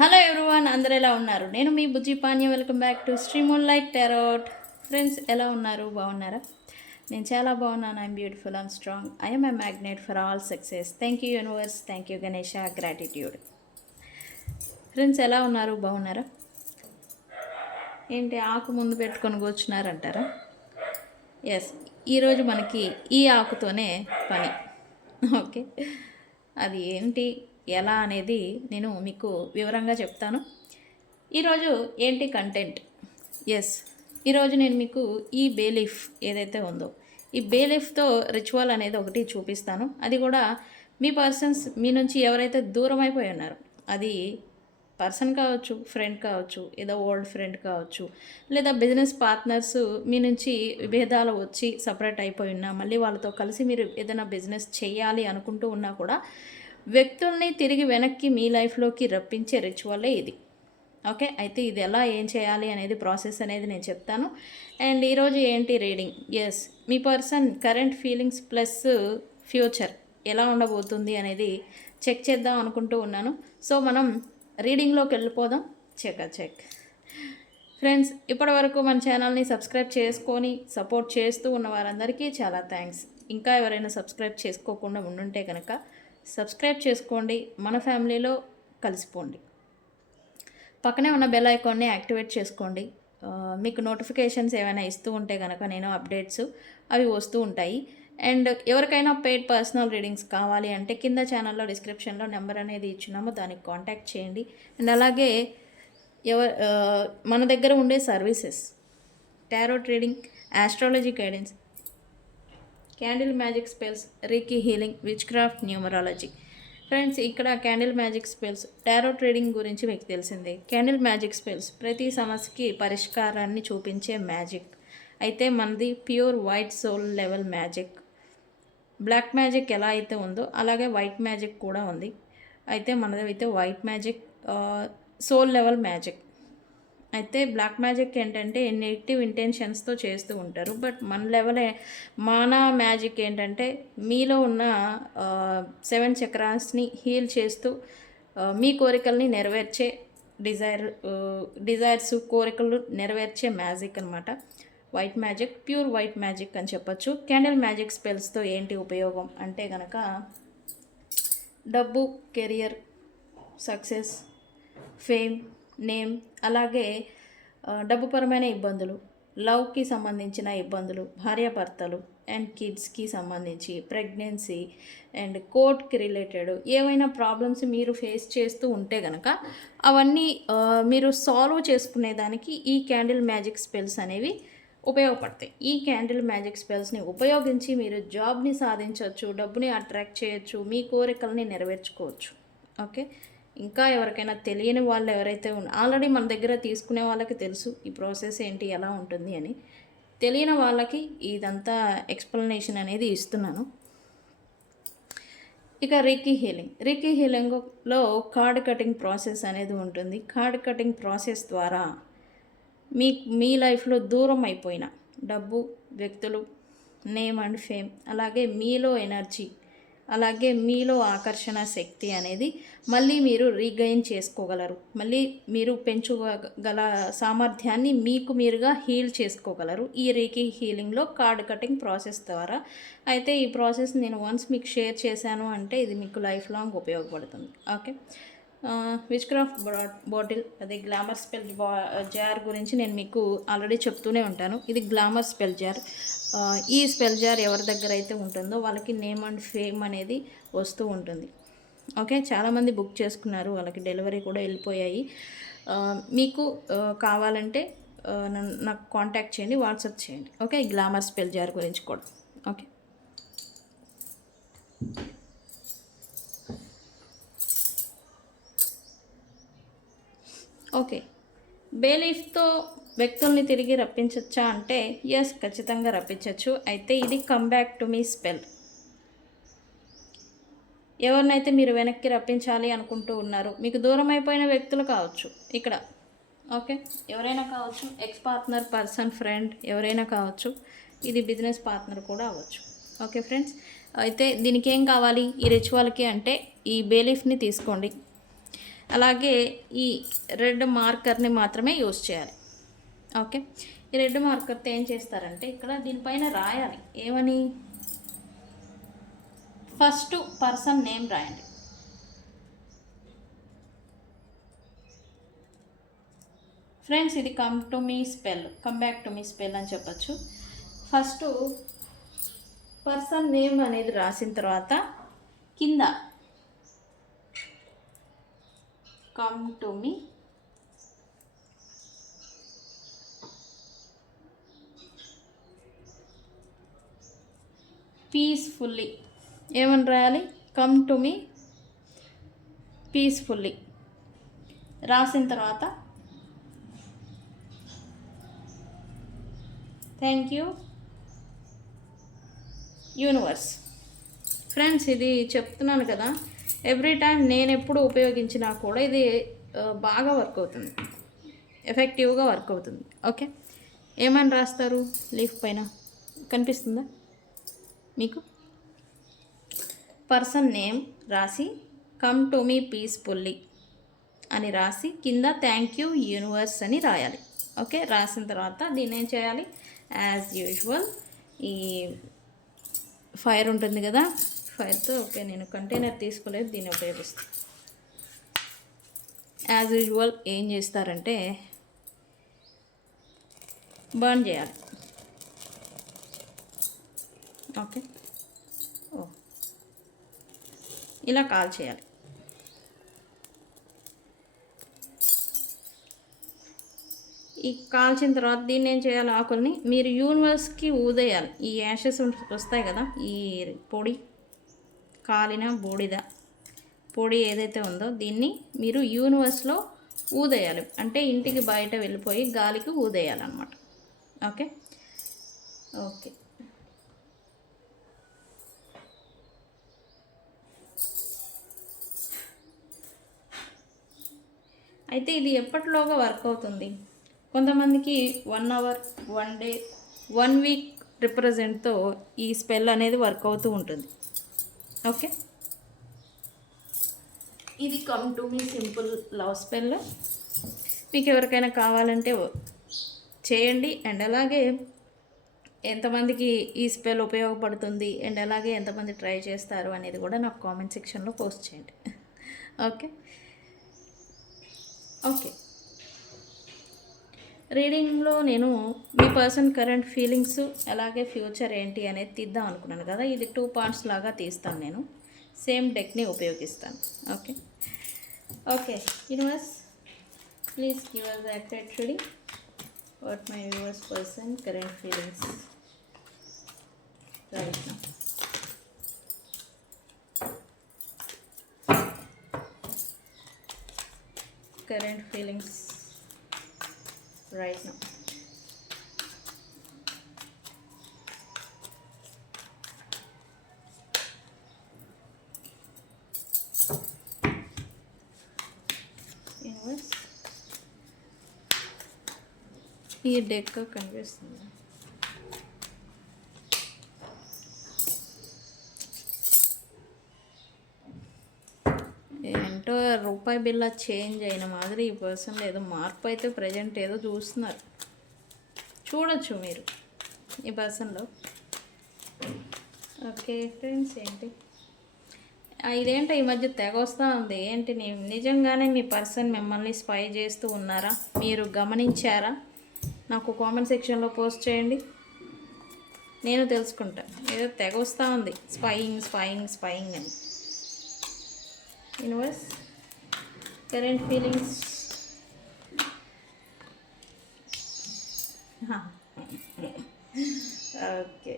Hello everyone, అందరు ఎలా ఉన్నారు? నేను మీ Bujji Panya. Welcome back to stream on light tarot. Friends, ఎలా ఉన్నారు? బాగున్నారా? నేను చాలా బాగున్నాను. I'm beautiful and strong. I'm a magnet for all success. Thank you universe, thank you Ganesha, gratitude. Friends, ఎలా ఉన్నారు? బాగున్నారా? ఏంటి ఆకు ముందు పెట్టుకొని కూర్చున్నారంటారా? ఎస్, ఈరోజు మనకి ఈ ఆకుతోనే పని. ఓకే, అది ఏంటి ఎలా అనేది నేను మీకు వివరంగా చెప్తాను. ఈరోజు ఏంటి కంటెంట్? ఎస్, ఈరోజు నేను మీకు ఈ బేలీఫ్ ఏదైతే ఉందో ఈ బేలీఫ్తో రిచువల్ అనేది ఒకటి చూపిస్తాను. అది కూడా మీ పర్సన్స్ మీ నుంచి ఎవరైతే దూరం అయిపోయి ఉన్నారో, అది పర్సన్ కావచ్చు, ఫ్రెండ్ కావచ్చు, ఏదో ఓల్డ్ ఫ్రెండ్ కావచ్చు, లేదా బిజినెస్ పార్ట్నర్స్ మీ నుంచి విభేదాలు వచ్చి సపరేట్ అయిపోయి ఉన్నా, మళ్ళీ వాళ్ళతో కలిసి మీరు ఏదైనా బిజినెస్ చేయాలి అనుకుంటూ ఉన్నా కూడా వ్యక్తుల్ని తిరిగి వెనక్కి మీ లైఫ్లోకి రప్పించే రిచువలే ఇది. ఓకే, అయితే ఇది ఎలా ఏం చేయాలి అనేది ప్రాసెస్ అనేది నేను చెప్తాను. అండ్ ఈరోజు ఏంటి రీడింగ్? ఎస్, మీ person current feelings plus future ఎలా ఉండబోతుంది అనేది చెక్ చేద్దాం అనుకుంటూ ఉన్నాను. సో మనం రీడింగ్లోకి వెళ్ళిపోదాం. చెక్ ఫ్రెండ్స్, ఇప్పటి వరకు మన ఛానల్ని సబ్స్క్రైబ్ చేసుకొని సపోర్ట్ చేస్తూ ఉన్న వారందరికీ చాలా థ్యాంక్స్. ఇంకా ఎవరైనా సబ్స్క్రైబ్ చేసుకోకుండా ఉండుంటే కనుక సబ్స్క్రైబ్ చేసుకోండి, మన ఫ్యామిలీలో కలిసిపోండి. పక్కనే ఉన్న బెల్ ఐకాన్ని యాక్టివేట్ చేసుకోండి. మీకు నోటిఫికేషన్స్ ఏమైనా ఇస్తూ ఉంటే కనుక నేను అప్డేట్స్ అవి వస్తూ ఉంటాయి. అండ్ ఎవరికైనా పెయిడ్ పర్సనల్ రీడింగ్స్ కావాలి అంటే కింద ఛానల్లో డిస్క్రిప్షన్లో నెంబర్ అనేది ఇచ్చినామో దానికి కాంటాక్ట్ చేయండి. అండ్ అలాగే మన దగ్గర ఉండే services tarot reading, astrology guidance, candle magic spells, reiki healing, witch craft, numerology. Friends, ఇక్కడ candle magic spells tarot reading గురించి మీకు తెలిసిందే. క్యాండిల్ మ్యాజిక్ స్పెల్స్ ప్రతి సమస్యకి పరిష్కారాన్ని చూపించే మ్యాజిక్. అయితే మనది pure white soul level magic. Black magic ఎలా అయితే ఉందో అలాగే వైట్ మ్యాజిక్ కూడా ఉంది. అయితే మనది అయితే white magic, soul level magic. అయితే బ్లాక్ మ్యాజిక్ ఏంటంటే నెగిటివ్ ఇంటెన్షన్స్తో చేస్తూ ఉంటారు. బట్ మన మ్యాజిక్ ఏంటంటే మీలో ఉన్న 7 చక్రాస్ని హీల్ చేస్తూ మీ కోరికల్ని నెరవేర్చే డిజైర్స్ కోరికలు నెరవేర్చే మ్యాజిక్ అనమాట. White magic, pure white magic అని చెప్పచ్చు. క్యాండిల్ మ్యాజిక్ స్పెల్స్తో ఏంటి ఉపయోగం అంటే కనుక డబ్బు, కెరియర్, సక్సెస్, ఫేమ్, నేమ్, అలాగే డబ్బుపరమైన ఇబ్బందులు, లవ్కి సంబంధించిన ఇబ్బందులు, భార్యాభర్తలు అండ్ కిడ్స్కి సంబంధించి, ప్రెగ్నెన్సీ అండ్ కోర్ట్కి రిలేటెడ్ ఏవైనా ప్రాబ్లమ్స్ మీరు ఫేస్ చేస్తూ ఉంటే కనుక అవన్నీ మీరు సాల్వ్ చేసుకునేదానికి ఈ క్యాండిల్ మ్యాజిక్ స్పెల్స్ అనేవి ఉపయోగపడతాయి. ఈ క్యాండిల్ మ్యాజిక్ స్పెల్స్ని ఉపయోగించి మీరు జాబ్ని సాధించవచ్చు, డబ్బుని అట్రాక్ట్ చేయొచ్చు, మీ కోరికల్ని నెరవేర్చుకోవచ్చు. ఓకే, ఇంకా ఎవరికైనా తెలియని వాళ్ళు ఎవరైతే ఆల్రెడీ మన దగ్గర తీసుకునే వాళ్ళకి తెలుసు ఈ ప్రాసెస్ ఏంటి ఎలా ఉంటుంది అని. తెలియని వాళ్ళకి ఇదంతా ఎక్స్ప్లెనేషన్ అనేది ఇస్తున్నాను. ఇక రీకీ హీలింగ్లో కార్డ్ కటింగ్ ప్రాసెస్ అనేది ఉంటుంది. కార్డ్ కటింగ్ ప్రాసెస్ ద్వారా మీ లైఫ్లో దూరం అయిపోయిన డబ్బు, వ్యక్తులు, నేమ్ అండ్ ఫేమ్, అలాగే మీలో ఎనర్జీ, అలాగే మీలో ఆకర్షణ శక్తి అనేది మళ్ళీ మీరు రీగైన్ చేసుకోగలరు. మళ్ళీ మీరు పెంచుగల సామర్థ్యాన్ని మీకు మీరుగా హీల్ చేసుకోగలరు ఈ రీకీ హీలింగ్లో కార్డ్ కటింగ్ ప్రాసెస్ ద్వారా. అయితే ఈ ప్రాసెస్ నేను వన్స్ మీకు షేర్ చేశాను అంటే ఇది మీకు లైఫ్ లాంగ్ ఉపయోగపడుతుంది. ఓకే, విచ్ క్రాఫ్ట్ బాటిల్, అది గ్లామర్ స్పెల్ జార్ గురించి నేను మీకు ఆల్రెడీ చెప్తూనే ఉంటాను. ఇది గ్లామర్ స్పెల్ జార్. ఈ స్పెల్ జార్ ఎవరి దగ్గర అయితే ఉంటుందో వాళ్ళకి నేమ్ అండ్ ఫేమ్ అనేది వస్తూ ఉంటుంది. ఓకే, చాలామంది బుక్ చేసుకున్నారు, వాళ్ళకి డెలివరీ కూడా వెళ్ళిపోయాయి. మీకు కావాలంటే నాకు కాంటాక్ట్ చేయండి, వాట్సాప్ చేయండి. ఓకే, ఈ గ్లామర్ స్పెల్ జార్ గురించి కూడా. ఓకే, ఓకే, బేలీఫ్తో వ్యక్తుల్ని తిరిగి రప్పించచ్చా అంటే ఎస్, ఖచ్చితంగా రప్పించవచ్చు. అయితే ఇది come back to me spell. ఎవరినైతే మీరు వెనక్కి రప్పించాలి అనుకుంటూ ఉన్నారో, మీకు దూరం అయిపోయిన వ్యక్తులు కావచ్చు ఇక్కడ. ఓకే, ఎవరైనా కావచ్చు, ఎక్స్ పార్ట్నర్, పర్సన్, ఫ్రెండ్, ఎవరైనా కావచ్చు. ఇది బిజినెస్ పార్ట్నర్ కూడా అవ్వచ్చు. ఓకే ఫ్రెండ్స్, అయితే దీనికి ఏం కావాలి ఈ రిచువల్కి అంటే ఈ బేలీఫ్ని తీసుకోండి. అలాగే ఈ రెడ్ మార్కర్ని మాత్రమే యూజ్ చేయాలి. ఓకే, ఈ రెడ్ మార్కర్తో ఏం చేస్తారంటే ఇక్కడ దీనిపైన రాయాలి. ఏమని? ఫస్ట్ పర్సన్ నేమ్ రాయండి. ఫ్రెండ్స్, ఇది come back to me spell అని చెప్పచ్చు. ఫస్ట్ పర్సన్ నేమ్ అనేది రాసిన తర్వాత కింద కమ్ టు మీ పీస్ఫుల్లీ ఏమని రాయాలి? కమ్ టు మీ పీస్ఫుల్లీ రాసిన తర్వాత థ్యాంక్ యూ యూనివర్స్. ఫ్రెండ్స్, ఇది చెప్తున్నాను కదా, ఎవ్రీ టైం నేను ఎప్పుడు ఉపయోగించినా కూడా ఇది బాగా వర్క్ అవుతుంది, ఎఫెక్టివ్గా వర్క్ అవుతుంది. ఓకే, ఏమని రాస్తారు? లీఫ్ పైన కనిపిస్తుందా మీకు? పర్సన్ నేమ్ రాసి కమ్ టు మీ పీస్ఫుల్లీ అని రాసి కింద థ్యాంక్ యూ యూనివర్స్ అని రాయాలి. ఓకే, రాసిన తర్వాత దీన్ని ఏం చేయాలి? యాజ్ యూజువల్ ఈ ఫైర్ ఉంటుంది కదా, ఫైర్తో ఓకే నేను కంటైనర్ తీసుకోలేదు, దీన్ని ఉపయోగిస్తాను. యాజ్ యూజువల్ ఏం చేస్తారంటే బర్న్ చేయాలి. ఓకే, ఇలా కాల్ చేయాలి. ఈ కాల్చిన తర్వాత దీన్ని ఏం చేయాలి? ఆకుల్ని మీరు యూనివర్స్కి ఊదేయాలి. ఈ యాషెస్ వస్తాయి కదా, ఈ పొడి కాలిన బూడిద పొడి ఏదైతే ఉందో దీన్ని మీరు యూనివర్స్లో ఊదేయాలి. అంటే ఇంటికి బయట వెళ్ళిపోయి గాలికి ఊదేయాలన్నమాట. ఓకే ఓకే అయితే ఇది ఎప్పటిలోగా వర్క్ అవుతుంది? కొంతమందికి 1 అవర్, 1 డే, 1 వీక్ రిప్రజెంట్తో ఈ స్పెల్ అనేది వర్క్ అవుతూ ఉంటుంది. ఓకే, ఇది come to me simple love spell. మీకు ఎవరికైనా కావాలంటే చేయండి. అండ్ అలాగే ఎంతమందికి ఈ స్పెల్ ఉపయోగపడుతుంది అండ్ అలాగే ఎంతమంది ట్రై చేస్తారు అనేది కూడా నాకు కామెంట్ సెక్షన్లో పోస్ట్ చేయండి. ఓకే ఓకే రీడింగ్లో నేను మీ పర్సన్ కరెంట్ ఫీలింగ్స్ అలాగే ఫ్యూచర్ ఏంటి అనేది తీద్దాం అనుకున్నాను కదా. ఇది 2 పార్ట్స్ లాగా తీస్తాను. నేను సేమ్ డెక్ని ఉపయోగిస్తాను. Okay okay universe, please give us the accurate reading. What my viewers person current feelings right now. Current feelings right now. Universe, ఈ డెక్ కనిపిస్తుంది. ఏంటో రూపాయి బిల్ల చేంజ్ అయిన మాదిరి ఈ పర్సన్లో ఏదో మార్పు అయితే ప్రజెంట్ ఏదో చూస్తున్నారు. చూడొచ్చు మీరు ఈ పర్సన్లో. ఓకే ఫ్రెండ్స్, ఏంటి ఇదేంటో ఈ మధ్య తెగ వస్తూ ఉంది. ఏంటి నిజంగానే మీ పర్సన్ మిమ్మల్ని స్పై చేస్తూ ఉన్నారా? మీరు గమనించారా? నాకు కామెంట్ సెక్షన్లో పోస్ట్ చేయండి, నేను తెలుసుకుంటా. ఏదో తెగ వస్తూ ఉంది స్పైయింగ్ స్పైయింగ్ స్పైయింగ్ అని. Universe, current feelings. Okay,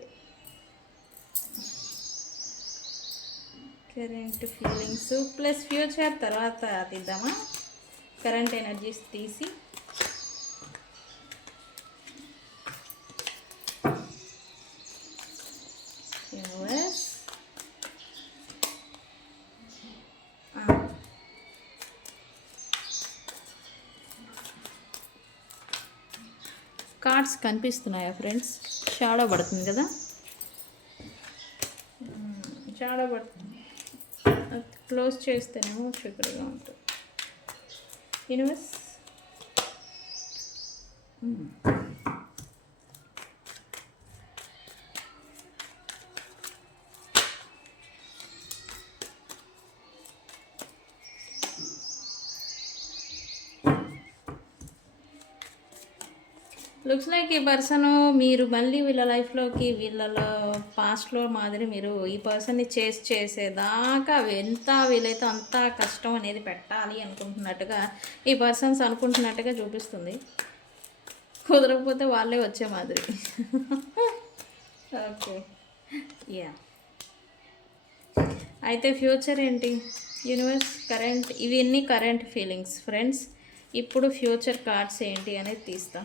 current feelings plus future తర్వాత తీద్దామా? కరెంట్ ఎనర్జీస్ తీసి యూనివర్స్. కార్డ్స్ కనిపిస్తున్నాయా ఫ్రెండ్స్? షాడో పడుతుంది కదా, షాడో పడుతుంది. క్లోజ్ చేస్తేనేమో చిక్కుడుగా ఉంటుంది. యూనివర్స్. లుక్స్ లైక్ ఈ పర్సన్ మీరు మళ్ళీ వీళ్ళ లైఫ్లోకి వీళ్ళ పాస్ట్లో మాదిరి మీరు ఈ పర్సన్ని చేసేదాకా ఎంత వీలైతే అంత కష్టం అనేది పెట్టాలి అనుకుంటున్నట్టుగా ఈ పర్సన్స్ అనుకుంటున్నట్టుగా చూపిస్తుంది. కుదరకపోతే వాళ్ళే వచ్చే మాదిరి. Okay, yeah. అయితే ఫ్యూచర్ ఏంటి యూనివర్స్? కరెంట్, ఇవన్నీ కరెంట్ ఫీలింగ్స్ ఫ్రెండ్స్. ఇప్పుడు ఫ్యూచర్ కార్డ్స్ ఏంటి అనేది తీస్తా.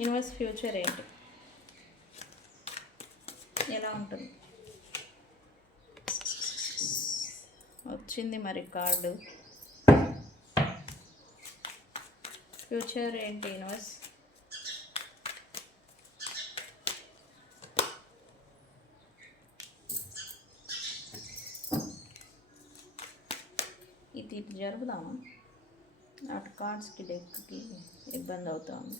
యూనివర్స్ ఫ్యూచర్ ఏంటి, ఎలా ఉంటుంది? వచ్చింది మరి కార్డు. ఫ్యూచర్ ఏంటి యూనివర్స్? ఇది జరుపుదామా? అటు కార్డ్స్కి డెక్కి ఇబ్బంది అవుతుంది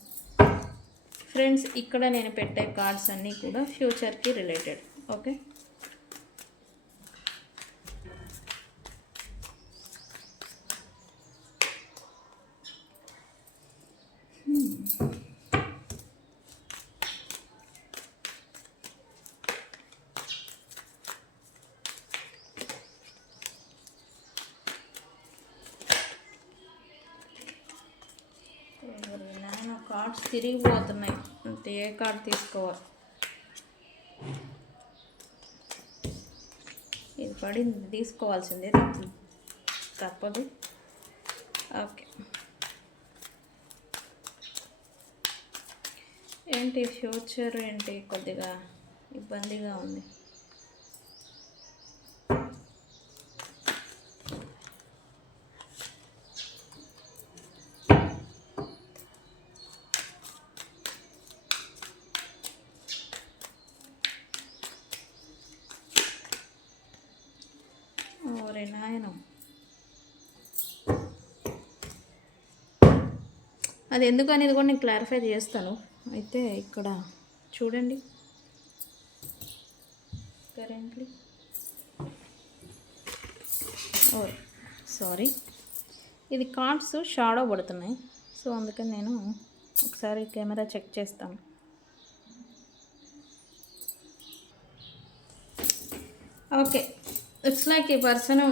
ఫ్రెండ్స్. ఇక్కడ నేను పెట్టే కార్డ్స్ అన్నీ కూడా ఫ్యూచర్కి రిలేటెడ్. ఓకే, కార్డ్స్ తిరిగిపోతున్నాయి అంటే ఏ కార్డ్ తీసుకోవాలి? ఇది పడింది, తీసుకోవాల్సిందే, తప్పదు. ఓకే, ఏంటి ఫ్యూచర్ ఏంటి? కొద్దిగా ఇబ్బందిగా ఉంది. ఓరే నాయనం, అది ఎందుకు అనేది కూడా నేను క్లారిఫై చేస్తాను. అయితే ఇక్కడ చూడండి, కరెంట్లీ సారీ, ఇది కార్డ్స్ షాడో పడుతున్నాయి. సో అందుకని నేను ఒకసారి కెమెరా చెక్ చేస్తాను. ఓకే, ఇట్స్ లైక్ ఈ పర్సను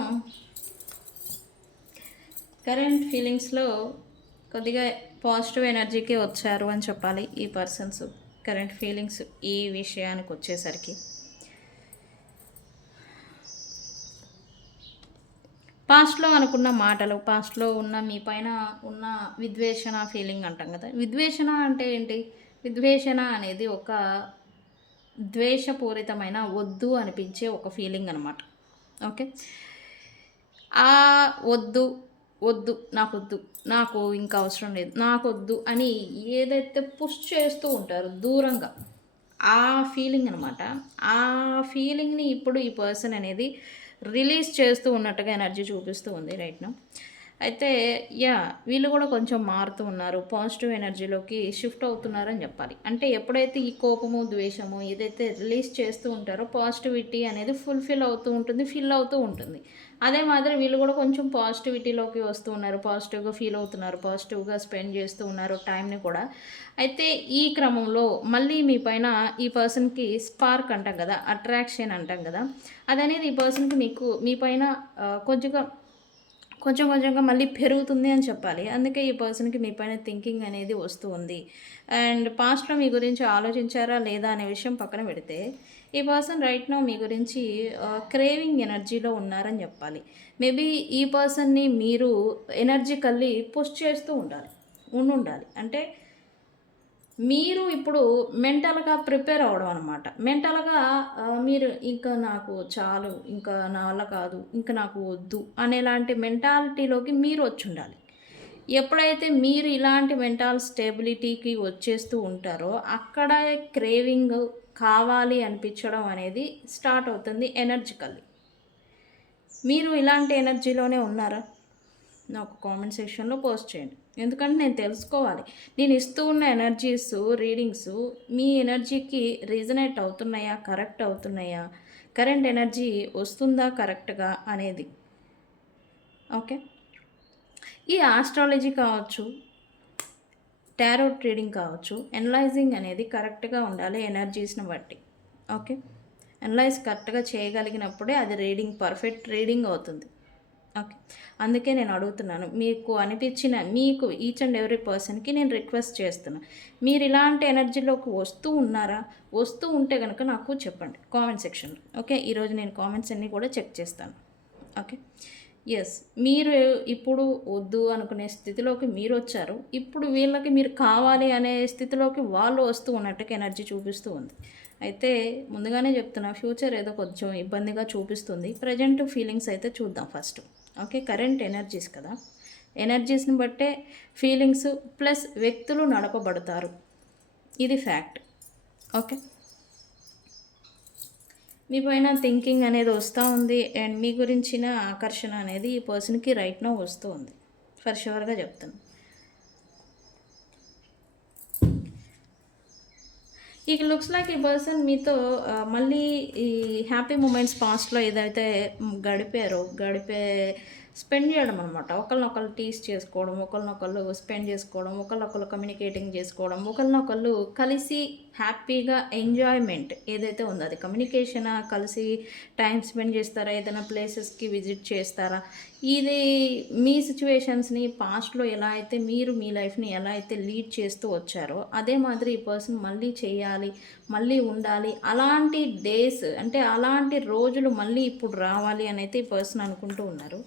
కరెంట్ ఫీలింగ్స్లో కొద్దిగా పాజిటివ్ ఎనర్జీకి వచ్చారు అని చెప్పాలి. ఈ పర్సన్స్ కరెంట్ ఫీలింగ్స్ ఈ విషయానికి వచ్చేసరికి పాస్ట్లో అనుకున్న మాటలు, పాస్ట్లో ఉన్న మీ పైన ఉన్న విద్వేషణ ఫీలింగ్ అంటాం కదా. విద్వేషణ అంటే ఏంటి? విద్వేషణ అనేది ఒక ద్వేషపూరితమైన వద్దు అనిపించే ఒక ఫీలింగ్ అనమాట. ఓకే, ఆ వద్దు వద్దు నాకొద్దు, నాకు ఇంకా అవసరం లేదు, నాకొద్దు అని ఏదైతే పుష్ చేస్తూ ఉంటారో దూరంగా, ఆ ఫీలింగ్ అనమాట. ఆ ఫీలింగ్ని ఇప్పుడు ఈ పర్సన్ అనేది రిలీజ్ చేస్తూ ఉన్నట్టుగా ఎనర్జీ చూపిస్తూ ఉంది రైట్ నౌ. అయితే యా, వీళ్ళు కూడా కొంచెం మారుతూ ఉన్నారు, పాజిటివ్ ఎనర్జీలోకి షిఫ్ట్ అవుతున్నారని చెప్పాలి. అంటే ఎప్పుడైతే ఈ కోపము ద్వేషము ఏదైతే రిలీజ్ చేస్తూ ఉంటారో పాజిటివిటీ అనేది ఫుల్ఫిల్ అవుతూ ఉంటుంది, ఫిల్ అవుతూ ఉంటుంది. అదే మాదిరి వీళ్ళు కూడా కొంచెం పాజిటివిటీలోకి వస్తూ ఉన్నారు, పాజిటివ్గా ఫీల్ అవుతున్నారు, పాజిటివ్గా స్పెండ్ చేస్తూ ఉన్నారు టైంని కూడా. అయితే ఈ క్రమంలో మళ్ళీ మీ పైన ఈ పర్సన్కి స్పార్క్ అంటాం కదా, అట్రాక్షన్ అంటాం కదా, అదనేది ఈ పర్సన్కి మీ పైన కొంచెం కొంచెంగా మళ్ళీ పెరుగుతుంది అని చెప్పాలి. అందుకే ఈ పర్సన్కి మీ పైన థింకింగ్ అనేది వస్తూ ఉంది. అండ్ పాస్ట్లో మీ గురించి ఆలోచించారా లేదా అనే విషయం పక్కన పెడితే ఈ పర్సన్ రైట్ నౌ మీ గురించి క్రేవింగ్ ఎనర్జీలో ఉన్నారని చెప్పాలి. మేబీ ఈ పర్సన్ని మీరు ఎనర్జికల్లీ పుష్ చేస్తూ ఉండాలి. అంటే మీరు ఇప్పుడు మెంటల్గా ప్రిపేర్ అవ్వడం అనమాట. మెంటల్గా మీరు ఇంకా నాకు చాలు, ఇంకా నా వల్ల కాదు, ఇంకా నాకు వద్దు అనేలాంటి మెంటాలిటీలోకి మీరు వచ్చి ఉండాలి. ఎప్పుడైతే మీరు ఇలాంటి మెంటల్ స్టెబిలిటీకి వచ్చేస్తూ ఉంటారో అక్కడ క్రేవింగ్ కావాలి అనిపించడం అనేది స్టార్ట్ అవుతుంది ఎనర్జికల్లీ. మీరు ఇలాంటి ఎనర్జీలోనే ఉన్నారా? నాకు కామెంట్ సెక్షన్లో పోస్ట్ చేయండి. ఎందుకంటే నేను తెలుసుకోవాలి, నేను ఇస్తూ ఉన్న ఎనర్జీస్ రీడింగ్స్ మీ ఎనర్జీకి రీజనేట్ అవుతున్నాయా, కరెక్ట్ అవుతున్నాయా, కరెంట్ ఎనర్జీ వస్తుందా కరెక్ట్గా అనేది. ఓకే, ఈ ఆస్ట్రాలజీ కావచ్చు, టారోట్ రీడింగ్ కావచ్చు, ఎనలైజింగ్ అనేది కరెక్ట్గా ఉండాలి ఎనర్జీస్ని బట్టి. ఓకే, అనలైజ్ కరెక్ట్గా చేయగలిగినప్పుడే అది రీడింగ్ పర్ఫెక్ట్ రీడింగ్ అవుతుంది. ఓకే, అందుకే నేను అడుగుతున్నాను, మీకు అనిపించిన మీకు ఈచ్ అండ్ ఎవ్రీ పర్సన్కి నేను రిక్వెస్ట్ చేస్తున్నాను, మీరు ఇలాంటి ఎనర్జీలోకి వస్తూ ఉన్నారా? వస్తూ ఉంటే కనుక నాకు చెప్పండి కామెంట్ సెక్షన్లో. ఓకే, ఈరోజు నేను కామెంట్స్ అన్నీ కూడా చెక్ చేస్తాను. ఓకే, ఎస్, మీరు ఇప్పుడు వద్దు అనుకునే స్థితిలోకి మీరు వచ్చారు, ఇప్పుడు వీళ్ళకి మీరు కావాలి అనే స్థితిలోకి వాళ్ళు వస్తూ ఉన్నట్టుగా ఎనర్జీ చూపిస్తూ ఉంది. అయితే ముందుగానే చెప్తున్నా, ఫ్యూచర్ ఏదో కొంచెం ఇబ్బందిగా చూపిస్తుంది. ప్రజెంట్ ఫీలింగ్స్ అయితే చూద్దాం ఫస్ట్. ఓకే, కరెంట్ ఎనర్జీస్ కదా, ఎనర్జీస్ని బట్టే ఫీలింగ్స్ ప్లస్ వ్యక్తులు నడపబడతారు, ఇది ఫ్యాక్ట్. ఓకే, మీ పైన థింకింగ్ అనేది వస్తూ ఉంది అండ్ మీ గురించిన ఆకర్షణ అనేది ఈ పర్సన్కి రైట్ నో వస్తూ ఉంది, ఫర్ షూర్గా చెప్తాను. ఇక లుక్స్ లైక్ ఈ పర్సన్ మీతో మళ్ళీ ఈ హ్యాపీ మూమెంట్స్ పాస్ట్లో ఏదైతే గడిపే స్పెండ్ చేయడం అనమాట. ఒకరినొకరు టీస్ చేసుకోవడం, ఒకరినొకరు స్పెండ్ చేసుకోవడం, ఒకరినొకరు కమ్యూనికేటింగ్ చేసుకోవడం, ఒకరినొకరు కలిసి హ్యాపీగా ఎంజాయ్మెంట్ ఏదైతే ఉందో అది కమ్యూనికేషనా, కలిసి టైం స్పెండ్ చేస్తారా, ఏదైనా ప్లేసెస్కి విజిట్ చేస్తారా, ఇది మీ సిచ్యువేషన్స్ని పాస్ట్లో ఎలా అయితే మీరు మీ లైఫ్ని ఎలా అయితే లీడ్ చేస్తూ వచ్చారో అదే మాదిరి ఈ పర్సన్ మళ్ళీ చేయాలి, మళ్ళీ ఉండాలి, అలాంటి డేస్ అంటే అలాంటి రోజులు మళ్ళీ ఇప్పుడు రావాలి అని అయితే ఈ పర్సన్ అనుకుంటూ ఉన్నారు.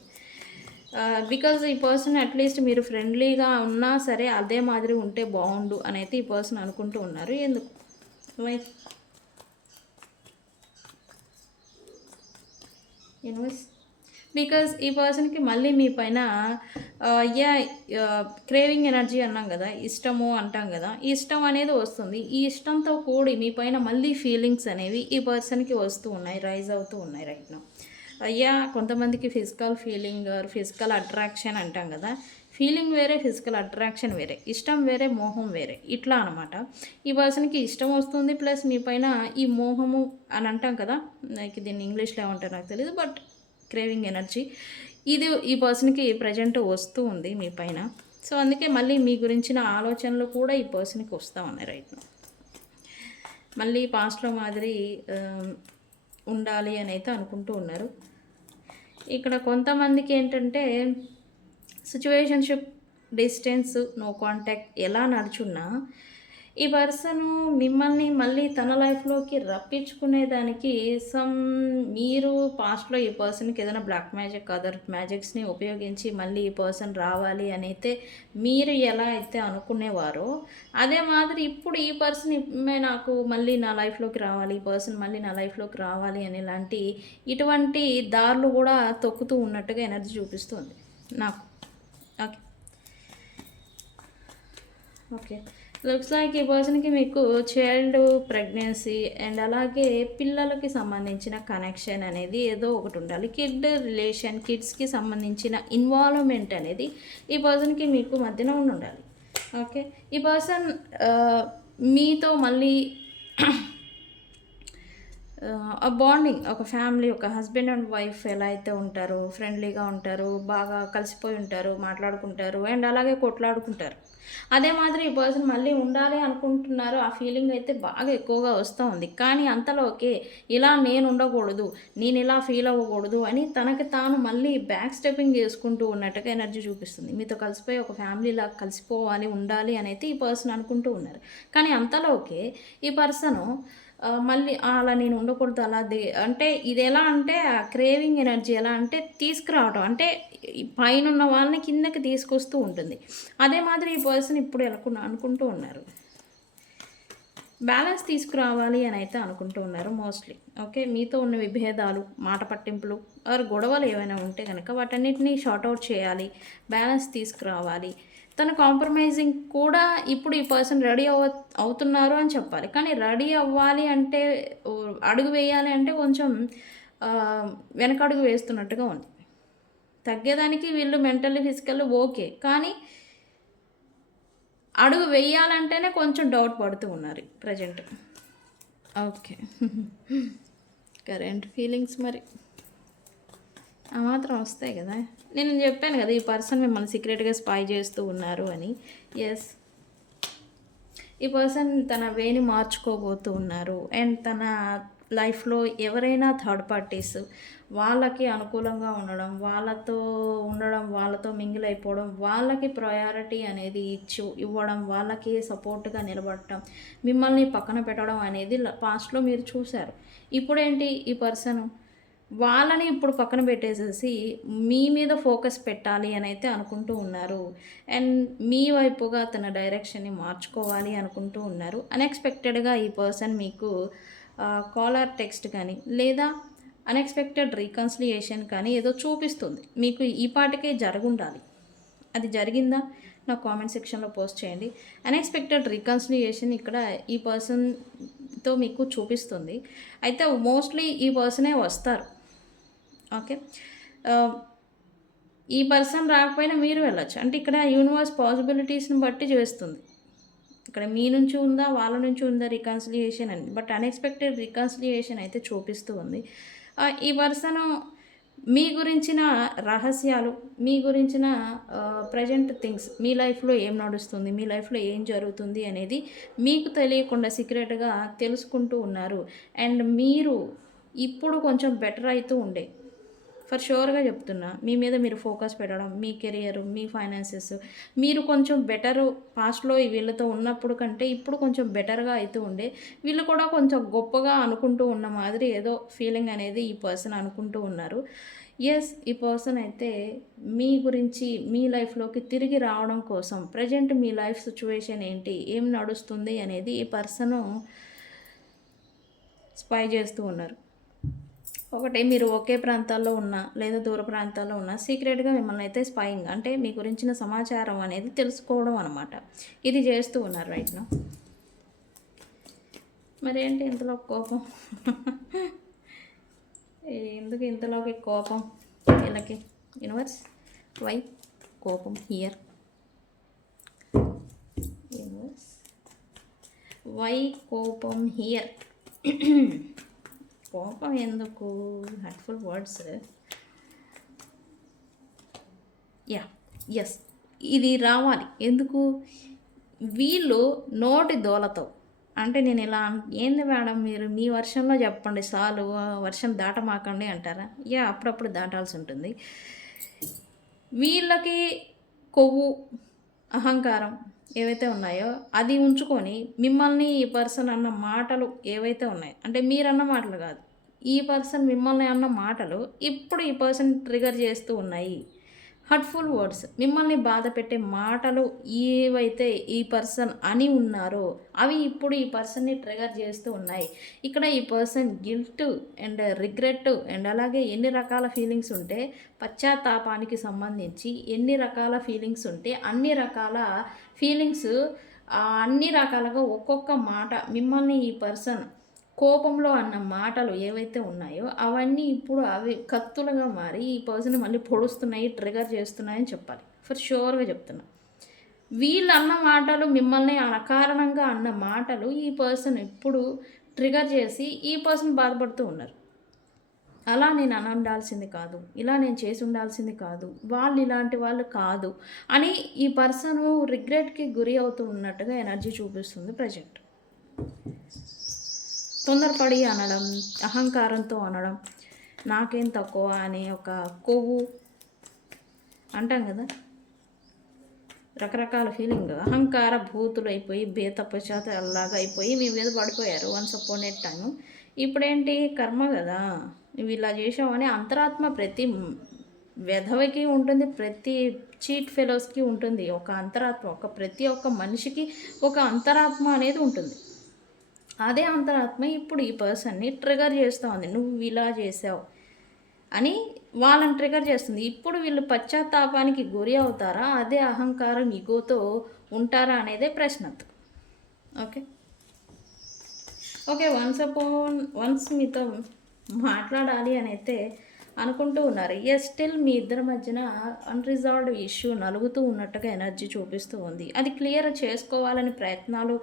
బికాజ్ ఈ పర్సన్ అట్లీస్ట్ మీరు ఫ్రెండ్లీగా ఉన్నా సరే అదే మాదిరి ఉంటే బాగుండు అని అయితే ఈ పర్సన్ అనుకుంటూ ఉన్నారు. ఎందుకు యూనివర్స్, బికాజ్ ఈ పర్సన్కి మళ్ళీ మీ పైన క్రేవింగ్ ఎనర్జీ అన్నాం కదా, ఇష్టము అంటాం కదా, ఇష్టం అనేది వస్తుంది. ఈ ఇష్టంతో కూడి మీ పైన మళ్ళీ ఫీలింగ్స్ అనేవి ఈ పర్సన్కి వస్తూ ఉన్నాయి, రైజ్ అవుతూ ఉన్నాయి రైట్ నౌ. కొంతమందికి ఫిజికల్ ఫీలింగ్ ఫిజికల్ అట్రాక్షన్ అంటాం కదా, ఫీలింగ్ వేరే, ఫిజికల్ అట్రాక్షన్ వేరే, ఇష్టం వేరే, మోహం వేరే, ఇట్లా అనమాట. ఈ పర్సన్కి ఇష్టం వస్తుంది ప్లస్ మీ పైన ఈ మోహము అని అంటాం కదా, లైక్ దీన్ని ఇంగ్లీష్లో ఏమంటారు నాకు తెలియదు, బట్ క్రేవింగ్ ఎనర్జీ ఇది ఈ పర్సన్కి ప్రజెంట్ వస్తూ ఉంది మీ పైన. సో అందుకే మళ్ళీ మీ గురించిన ఆలోచనలు కూడా ఈ పర్సన్కి వస్తూ ఉన్నాయి రైట్ నౌ. మళ్ళీ పాస్ట్లో మాదిరి ఉండాలి అని అయితే అనుకుంటూ ఉన్నారు. ఇక్కడ కొంతమందికి ఏంటంటే సిచ్యువేషన్షిప్, డిస్టెన్స్, నో కాంటాక్ట్ ఎలా నడుచున్నా ఈ పర్సను మిమ్మల్ని మళ్ళీ తన లైఫ్లోకి రప్పించుకునేదానికి మీరు పాస్ట్లో ఈ పర్సన్కి ఏదైనా బ్లాక్ మ్యాజిక్, అదర్ మ్యాజిక్స్ని ఉపయోగించి మళ్ళీ ఈ పర్సన్ రావాలి అని అయితే మీరు ఎలా అయితే అనుకునేవారో అదే మాదిరి ఇప్పుడు ఈ పర్సన్ నాకు మళ్ళీ నా లైఫ్లోకి రావాలి, ఈ పర్సన్ మళ్ళీ నా లైఫ్లోకి రావాలి అనేలాంటి ఇటువంటి దారులు కూడా తొక్కుతూ ఉన్నట్టుగా ఎనర్జీ చూపిస్తుంది నాకు. ఓకే, ఓకే, లుక్స్ లైక్ ఈ పర్సన్కి మీకు చైల్డ్ ప్రెగ్నెన్సీ అండ్ అలాగే పిల్లలకి సంబంధించిన కనెక్షన్ అనేది ఏదో ఒకటి ఉండాలి. కిడ్ రిలేషన్, కిడ్స్కి సంబంధించిన ఇన్వాల్వ్మెంట్ అనేది ఈ పర్సన్కి మీకు మధ్యన ఉండాలి. ఓకే, ఈ పర్సన్ మీతో మళ్ళీ బాండింగ్, ఒక ఫ్యామిలీ, ఒక హస్బెండ్ అండ్ వైఫ్ ఎలా అయితే ఉంటారో ఫ్రెండ్లీగా ఉంటారు, బాగా కలిసిపోయి ఉంటారు, మాట్లాడుకుంటారు అండ్ అలాగే కొట్లాడుకుంటారు, అదే మాదిరి ఈ పర్సన్ మళ్ళీ ఉండాలి అనుకుంటున్నారు. ఆ ఫీలింగ్ అయితే బాగా ఎక్కువగా వస్తూ ఉంది. కానీ అంతలోకే ఇలా నేను ఉండకూడదు, నేను ఇలా ఫీల్ అవ్వకూడదు అని తనకి తాను మళ్ళీ బ్యాక్ స్టెప్పింగ్ చేసుకుంటూ ఉన్నట్టుగా ఎనర్జీ చూపిస్తుంది. మీతో కలిసిపోయి ఒక ఫ్యామిలీలా కలిసిపోవాలి, ఉండాలి అని అయితే ఈ పర్సన్ అనుకుంటూ ఉన్నారు. కానీ అంతలోకే ఈ పర్సను మళ్ళీ అలా నేను ఉండకూడదు, అలా అంటే ఇది ఎలా అంటే క్రేవింగ్ ఎనర్జీ ఎలా అంటే తీసుకురావడం, అంటే పైన ఉన్న వాళ్ళని కిందకి తీసుకొస్తూ ఉంటుంది. అదే మాదిరి ఈ పర్సన్ ఇప్పుడు ఎలా అనుకుంటూ ఉన్నారు, బ్యాలెన్స్ తీసుకురావాలి అని అయితే అనుకుంటూ ఉన్నారు మోస్ట్లీ. ఓకే, మీతో ఉన్న విభేదాలు, మాట పట్టింపులు ఆర్ గొడవలు ఏమైనా ఉంటే కనుక వాటన్నిటిని షార్ట్అవుట్ చేయాలి, బ్యాలెన్స్ తీసుకురావాలి. తన కాంప్రమైజింగ్ కూడా ఇప్పుడు ఈ పర్సన్ రెడీ అవుతున్నారు అని చెప్పాలి. కానీ రెడీ అవ్వాలి అంటే, అడుగు వేయాలి అంటే కొంచెం వెనకడుగు వేస్తున్నట్టుగా ఉంది. తగ్గేదానికి వీళ్ళు మెంటల్లీ ఫిజికల్ ఓకే, కానీ అడుగు వెయ్యాలంటేనే కొంచెం డౌట్ పడుతూ ఉన్నారు ప్రజెంట్. ఓకే. కరెంట్ ఫీలింగ్స్ మరి ఆ మాత్రం వస్తాయి కదా. నేను చెప్పాను కదా, ఈ పర్సన్ మిమ్మల్ని సీక్రెట్గా స్పై చేస్తూ ఉన్నారు అని. ఎస్, ఈ పర్సన్ తన వేని మార్చుకోబోతూ ఉన్నారు. అండ్ తన లైఫ్లో ఎవరైనా థర్డ్ పార్టీస్ వాళ్ళకి అనుకూలంగా ఉండడం, వాళ్ళతో మింగిల్ అయిపోవడం, వాళ్ళకి ప్రయారిటీ అనేది ఇవ్వడం, వాళ్ళకి సపోర్ట్గా నిలబడటం, మిమ్మల్ని పక్కన పెట్టడం అనేది పాస్ట్లో మీరు చూశారు. ఇప్పుడేంటి, ఈ పర్సన్ వాళ్ళని ఇప్పుడు పక్కన పెట్టేసేసి మీ మీద ఫోకస్ పెట్టాలి అని అయితే అనుకుంటూ ఉన్నారు. అండ్ మీ వైపుగా తన డైరెక్షన్ని మార్చుకోవాలి అనుకుంటూ ఉన్నారు. అన్ఎక్స్పెక్టెడ్గా ఈ పర్సన్ మీకు కాలర్ టెక్స్ట్ కానీ లేదా అన్ఎక్స్పెక్టెడ్ రీకన్సిలియేషన్ కానీ ఏదో చూపిస్తుంది. మీకు ఈ పాటికే జరుగుండాలి. అది జరిగిందా? నా కామెంట్ సెక్షన్లో పోస్ట్ చేయండి. అన్ఎక్స్పెక్టెడ్ రీకన్సిలియేషన్ ఇక్కడ ఈ పర్సన్తో మీకు చూపిస్తుంది. అయితే మోస్ట్లీ ఈ పర్సనే వస్తారు. ఓకే, ఈ పర్సన్ రాకపోయినా మీరు వెళ్ళొచ్చు. అంటే ఇక్కడ యూనివర్స్ పాసిబిలిటీస్ని బట్టి చేస్తుంది. ఇక్కడ మీ నుంచి ఉందా, వాళ్ళ నుంచి ఉందా రికన్సిలియేషన్ అని, బట్ అన్ఎక్స్పెక్టెడ్ రికన్సిలియేషన్ అయితే చూపిస్తూ ఉంది. ఈ పర్సన్ మీ గురించిన రహస్యాలు, మీ గురించిన ప్రజెంట్ థింగ్స్, మీ లైఫ్లో ఏం నడుస్తుంది, మీ లైఫ్లో ఏం జరుగుతుంది అనేది మీకు తెలియకుండా సీక్రెట్గా తెలుసుకుంటూ ఉన్నారు. అండ్ మీరు ఇప్పుడు కొంచెం బెటర్ అవుతూ ఉండే, ఫర్ షూర్గా చెప్తున్నా, మీ మీద మీరు ఫోకస్ పెట్టడం, మీ కెరియర్, మీ ఫైనాన్సెస్, మీరు కొంచెం బెటరు పాస్ట్లో వీళ్ళతో ఉన్నప్పుడు కంటే ఇప్పుడు కొంచెం బెటర్గా అవుతూ ఉండే. వీళ్ళు కూడా కొంచెం గొప్పగా అనుకుంటూ ఉన్న మాదిరి ఏదో ఫీలింగ్ అనేది ఈ పర్సన్ అనుకుంటూ ఉన్నారు. ఎస్, ఈ పర్సన్ అయితే మీ గురించి మీ లైఫ్లోకి తిరిగి రావడం కోసం ప్రజెంట్ మీ లైఫ్ సిచ్యువేషన్ ఏంటి, ఏం నడుస్తుంది అనేది ఈ పర్సను స్పై చేస్తూ ఉన్నారు. ఒకటి, మీరు ఒకే ప్రాంతాల్లో ఉన్నా లేదా దూర ప్రాంతాల్లో ఉన్నా సీక్రెట్గా మిమ్మల్ని అయితే స్పైయింగ్ అంటే మీ గురించిన సమాచారం అనేది తెలుసుకోవడం అనమాట, ఇది చేస్తూ ఉన్నారు రైట్ నౌ. మరి ఏంటి ఇంతలో కోపం? ఎందుకు ఇంతలోకి కోపం వీళ్ళకి? యూనివర్స్, వై కోపం హియర్? యూనివర్స్, వై కోపం హియర్? కోపం ఎందుకు? Hurtful words. ఎస్, ఇది రావాలి. ఎందుకు? వీళ్ళు నోటి దోలతో అంటే నేను ఇలా ఏంది మేడం మీరు మీ వర్షంలో చెప్పండి చాలు, వర్షం దాటమాకండి అంటారా? అప్పుడప్పుడు దాటాల్సి ఉంటుంది. వీళ్ళకి కొవ్వు, అహంకారం ఏవైతే ఉన్నాయో అది ఉంచుకొని మిమ్మల్ని ఈ పర్సన్ అన్న మాటలు ఏవైతే ఉన్నాయో, అంటే మీరన్న మాటలు కాదు, ఈ పర్సన్ మిమ్మల్ని అన్న మాటలు ఇప్పుడు ఈ పర్సన్ ట్రిగర్ చేస్తూ ఉన్నాయి. హర్ట్ఫుల్ వర్డ్స్, మిమ్మల్ని బాధ పెట్టే మాటలు ఏవైతే ఈ పర్సన్ అని ఉన్నారో అవి ఇప్పుడు ఈ పర్సన్ని ట్రిగర్ చేస్తూ ఉన్నాయి. ఇక్కడ ఈ person guilt and regret and అలాగే ఎన్ని రకాల ఫీలింగ్స్ ఉంటే, పశ్చాత్తాపానికి సంబంధించి ఎన్ని రకాల ఫీలింగ్స్ ఉంటే అన్ని రకాల ఫీలింగ్స్, అన్ని రకాలుగా ఒక్కొక్క మాట మిమ్మల్ని ఈ పర్సన్ కోపంలో అన్న మాటలు ఏవైతే ఉన్నాయో అవన్నీ ఇప్పుడు అవి కత్తులుగా మారి ఈ పర్సన్ మళ్ళీ పొడుస్తున్నాయి, ట్రిగర్ చేస్తున్నాయని చెప్పాలి. ఫర్ షూర్గా చెప్తున్నా, వీళ్ళు అన్న మాటలు, మిమ్మల్ని అకారణంగా అన్న మాటలు ఈ పర్సన్ ఇప్పుడు ట్రిగర్ చేసి ఈ పర్సన్ బాధపడుతూ ఉన్నారు. అలా నేను అని ఉండాల్సింది కాదు, ఇలా నేను చేసి ఉండాల్సింది కాదు, వాళ్ళు ఇలాంటి వాళ్ళు కాదు అని ఈ పర్సన్ రిగ్రెట్కి గురి అవుతూ ఉన్నట్టుగా ఎనర్జీ చూపిస్తుంది ప్రజెంట్. తొందరపడి అనడం, అహంకారంతో అనడం, నాకేం తక్కువ అనే ఒక కొవ్వు అంటాం కదా, రకరకాల ఫీలింగ్, అహంకార భూతులు అయిపోయి బేతపచాతలాగా అయిపోయి మీ మీద పడిపోయారు వన్స్ అపాన్ ఏ టైం. ఇప్పుడేంటి, కర్మ కదా, నువ్వు ఇలా చేసావని అంతరాత్మ ప్రతి వెధవకి ఉంటుంది, ప్రతి చీట్ ఫెలోస్కి ఉంటుంది ఒక అంతరాత్మ. ప్రతి ఒక్క మనిషికి ఒక అంతరాత్మ అనేది ఉంటుంది. అదే అంతరాత్మ ఇప్పుడు ఈ పర్సన్ని ట్రిగర్ చేస్తూ ఉంది, నువ్వు ఇలా చేసావు అని వాళ్ళని ట్రిగర్ చేస్తుంది. ఇప్పుడు వీళ్ళు పశ్చాత్తాపానికి గురి అవుతారా, అదే అహంకారం ఈగోతో ఉంటారా అనేదే ప్రశ్న. ఓకే, వన్స్ మీతో మాట్లాడాలి అని అయితే అనుకుంటూ ఉన్నారు. ఎస్, స్టిల్ మీ ఇద్దరి మధ్యన అన్‌రిజాల్వ్డ్ ఇష్యూ నలుగుతూ ఉన్నట్టుగా ఎనర్జీ చూపిస్తూ ఉంది. అది క్లియర్ చేసుకోవాలని ప్రయత్నాలు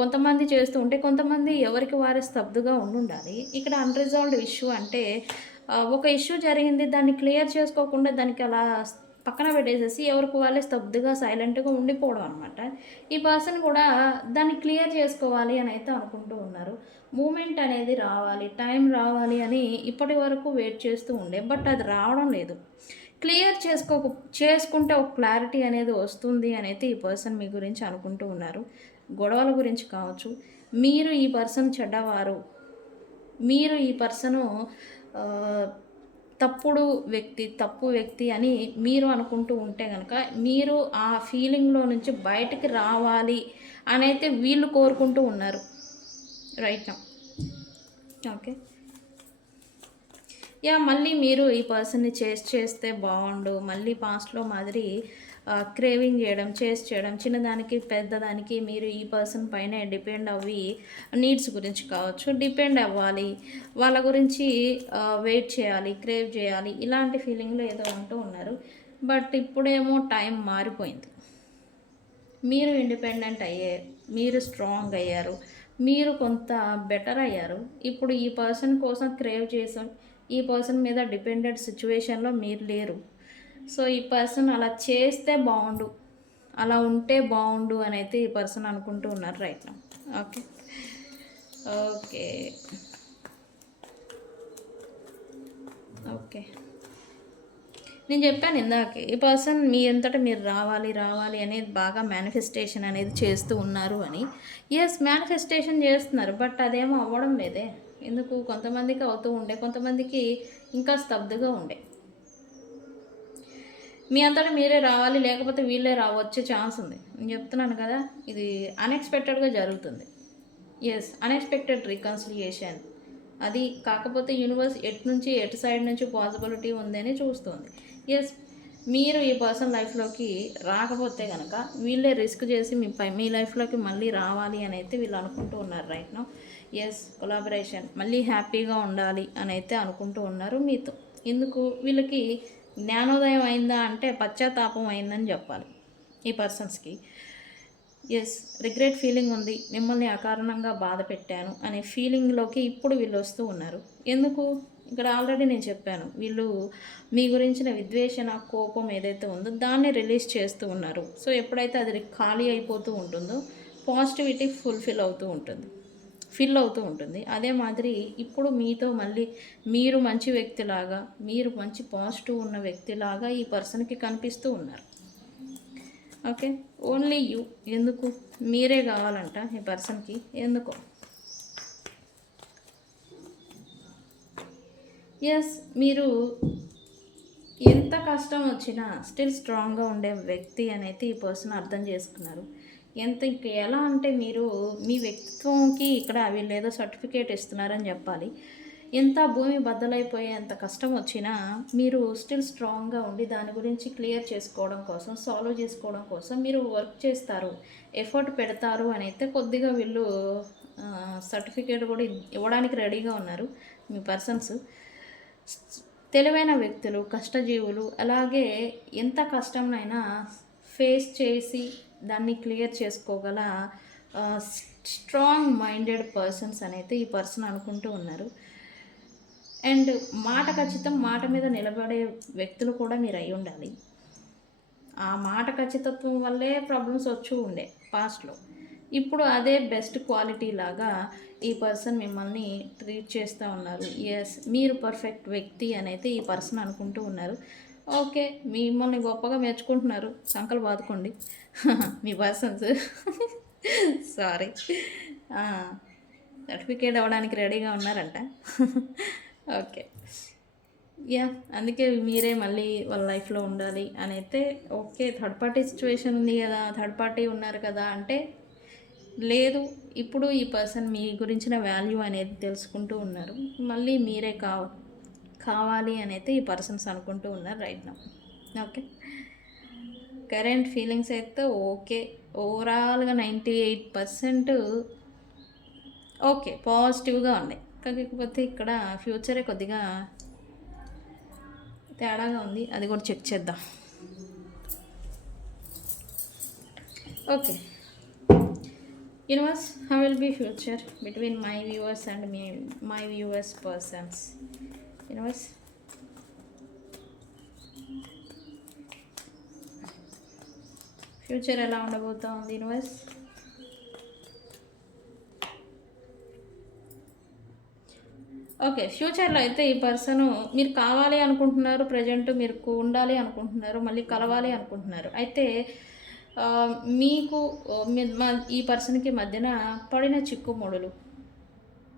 కొంతమంది చేస్తూ ఉంటే, కొంతమంది ఎవరికి వారే స్తబ్దుగా ఉండుండాలి. ఇక్కడ అన్‌రిజాల్వ్డ్ ఇష్యూ అంటే ఒక ఇష్యూ జరిగింది. దాన్ని క్లియర్ చేసుకోకుండా దానికి అలా పక్కన పెట్టేసేసి ఎవరికి వాళ్ళే స్తబ్దుగా, సైలెంట్‌గా ఉండిపోవడం అనమాట. ఈ పర్సన్ కూడా దాన్ని క్లియర్ చేసుకోవాలి అని అయితే అనుకుంటూ ఉన్నారు. మూమెంట్ అనేది రావాలి, టైం రావాలి అని ఇప్పటి వరకు వెయిట్ చేస్తూ ఉండే. బట్ అది రావడం లేదు. క్లియర్ చేసుకుంటే ఒక క్లారిటీ అనేది వస్తుంది అని అయితే ఈ పర్సన్ మీ గురించి అనుకుంటూ ఉన్నారు. గొడవల గురించి కావచ్చు, మీరు ఈ పర్సన్ చెడ్డవారు, మీరు ఈ పర్సను తప్పు వ్యక్తి అని మీరు అనుకుంటూ ఉంటే గనక, మీరు ఆ ఫీలింగ్‌లో నుంచి బయటికి రావాలి అనైతే వీళ్ళు కోరుకుంటూ ఉన్నారు రైట్ నౌ. ఓకే. మళ్ళీ మీరు ఈ పర్సన్‌ని చేస్తే బావుండు. మళ్ళీ పాస్ట్‌లో మాదిరి క్రేవింగ్ చేయడం, చిన్నదానికి, పెద్దదానికి మీరు ఈ పర్సన్ పైనే డిపెండ్ అవ్వి నీడ్స్ గురించి కావచ్చు, డిపెండ్ అవ్వాలి. వాళ్ళ గురించి వెయిట్ చేయాలి, క్రేవ్ చేయాలి. ఇలాంటి ఫీలింగ్‌లో ఏదో ఉంటూ ఉన్నారు. బట్ ఇప్పుడేమో టైం మారిపోయింది. మీరు ఇండిపెండెంట్ అయ్యారు, మీరు స్ట్రాంగ్ అయ్యారు, మీరు కొంత బెటర్ అయ్యారు. ఇప్పుడు ఈ పర్సన్ కోసం క్రేవ్ చేసాం, ఈ పర్సన్ మీద డిపెండెంట్ సిచ్యువేషన్లో మీరు లేరు. సో ఈ పర్సన్ అలా చేస్తే బాగుండు, అలా ఉంటే బాగుండు అని అయితే ఈ పర్సన్ అనుకుంటూ ఉన్నారు right now. Okay. Okay okay నేను చెప్పాను ఇందాకే, ఈ పర్సన్ మీ అంతటా మీరు రావాలి అనేది బాగా మేనిఫెస్టేషన్ అనేది చేస్తూ ఉన్నారు అని. ఎస్, మేనిఫెస్టేషన్ చేస్తున్నారు. బట్ అదేమో అవ్వడం లేదే. ఎందుకు? కొంతమందికి అవుతూ ఉండే, కొంతమందికి ఇంకా స్తబ్దుగా ఉండే. మీ అంతటా మీరే రావాలి, లేకపోతే వీళ్ళే వచ్చే ఛాన్స్ ఉంది. నేను చెప్తున్నాను కదా, ఇది అన్ఎక్స్పెక్టెడ్గా జరుగుతుంది. ఎస్, అన్ఎక్స్పెక్టెడ్ రికన్సిలియేషన్ అది. కాకపోతే యూనివర్స్ ఎటు సైడ్ నుంచి పాసిబిలిటీ ఉందని చూస్తుంది. ఎస్, మీరు ఈ పర్సన్ లైఫ్లోకి రాకపోతే కనుక వీళ్ళే రిస్క్ చేసి మీ లైఫ్లోకి మళ్ళీ రావాలి అని అయితే వీళ్ళు అనుకుంటూ ఉన్నారు రైట్ నో. ఎస్, కొలాబరేషన్, మళ్ళీ హ్యాపీగా ఉండాలి అని అయితే అనుకుంటూ ఉన్నారు మీతో. ఎందుకు? వీళ్ళకి జ్ఞానోదయం అయిందా అంటే పశ్చాత్తాపం అయిందని చెప్పాలి ఈ పర్సన్స్కి. ఎస్, రిగ్రెట్ ఫీలింగ్ ఉంది, మిమ్మల్ని అకారణంగా బాధ పెట్టాను అనే ఫీలింగ్లోకి ఇప్పుడు వీళ్ళు వస్తూ ఉన్నారు. ఎందుకు? ఇక్కడ ఆల్రెడీ నేను చెప్పాను, వీళ్ళు మీ గురించిన విద్వేషణ, కోపం ఏదైతే ఉందో దాన్ని రిలీజ్ చేస్తూ ఉన్నారు. సో ఎప్పుడైతే అది ఖాళీ అయిపోతూ ఉంటుందో పాజిటివిటీ ఫిల్ అవుతూ ఉంటుంది. అదే మాదిరి ఇప్పుడు మీతో మళ్ళీ మీరు మంచి వ్యక్తిలాగా, మీరు మంచి పాజిటివ్ ఉన్న వ్యక్తిలాగా ఈ పర్సన్కి కనిపిస్తూ ఉన్నారు. Okay, only you. ఎందుకు? మీరే కావాలంట ఈ పర్సన్కి. ఎందుకో? ఎస్, మీరు ఎంత కష్టం వచ్చినా స్టిల్ స్ట్రాంగ్గా ఉండే వ్యక్తి అనేది ఈ పర్సన్ అర్థం చేసుకున్నారు. ఎలా అంటే మీరు మీ వ్యక్తిత్వంకి ఇక్కడ వీళ్ళు ఏదో సర్టిఫికేట్ ఇస్తున్నారని చెప్పాలి. ఎంత భూమి బద్దలైపోయే ఎంత కష్టం వచ్చినా మీరు స్టిల్ స్ట్రాంగ్గా ఉండి దాని గురించి క్లియర్ చేసుకోవడం కోసం, సాల్వ్ చేసుకోవడం కోసం మీరు వర్క్ చేస్తారు, ఎఫర్ట్ పెడతారు అని అయితే కొద్దిగా వీళ్ళు సర్టిఫికేట్ కూడా ఇవ్వడానికి రెడీగా ఉన్నారు మీ పర్సన్స్. తెలివైన వ్యక్తులు, కష్టజీవులు, అలాగే ఎంత కష్టంనైనా ఫేస్ చేసి దాన్ని క్లియర్ చేసుకోగల స్ట్రాంగ్ మైండెడ్ పర్సన్స్ అనేది ఈ పర్సన్ అనుకుంటూ ఉన్నారు. అండ్ మాట ఖచ్చితం, మాట మీద నిలబడే వ్యక్తులు కూడా మీరు అయి ఉండాలి. ఆ మాట ఖచ్చితత్వం వల్లే ప్రాబ్లమ్స్ వచ్చి ఉండే పాస్ట్లో. ఇప్పుడు అదే బెస్ట్ క్వాలిటీ లాగా ఈ పర్సన్ మిమ్మల్ని ట్రీట్ చేస్తూ ఉన్నారు. ఎస్, మీరు పర్ఫెక్ట్ వ్యక్తి అని అయితే ఈ పర్సన్ అనుకుంటూ ఉన్నారు. ఓకే, మిమ్మల్ని గొప్పగా మెచ్చుకుంటున్నారు. సంకలు బాదుకోండి మీ పర్సన్స్. సారీ, సర్టిఫికేట్ అవ్వడానికి రెడీగా ఉన్నారంట. ఓకే. అందుకే మీరే మళ్ళీ వాళ్ళ లైఫ్లో ఉండాలి అని అయితే. ఓకే, థర్డ్ పార్టీ సిచ్యువేషన్ ఉంది కదా, థర్డ్ పార్టీ ఉన్నారు కదా అంటే లేదు. ఇప్పుడు ఈ పర్సన్ మీ గురించిన వాల్యూ అనేది తెలుసుకుంటూ ఉన్నారు. మళ్ళీ మీరే కావాలి అని అయితే ఈ పర్సన్స్ అనుకుంటూ ఉన్నారు right now. Okay, current feelings అయితే ఓకే, ఓవరాల్గా 98% ఓకే, పాజిటివ్గా ఉన్నాయి. కాకపోతే ఇక్కడ ఫ్యూచరే కొద్దిగా తేడాగా ఉంది, అది కూడా చెక్ చేద్దాం. Okay, universe, how will be future between my viewers and me, my viewers persons? Universe, future ఎలా ఉండబోతా ఉంది యూనివర్స్? ఓకే, ఫ్యూచర్లో అయితే ఈ పర్సన్ మీరు కావాలి అనుకుంటున్నారు, ప్రజెంట్ మీరు ఉండాలి అనుకుంటున్నారు, మళ్ళీ కలవాలి అనుకుంటున్నారు. అయితే మీకు ఈ పర్సన్కి మధ్యన పడిన చిక్కుముడులు,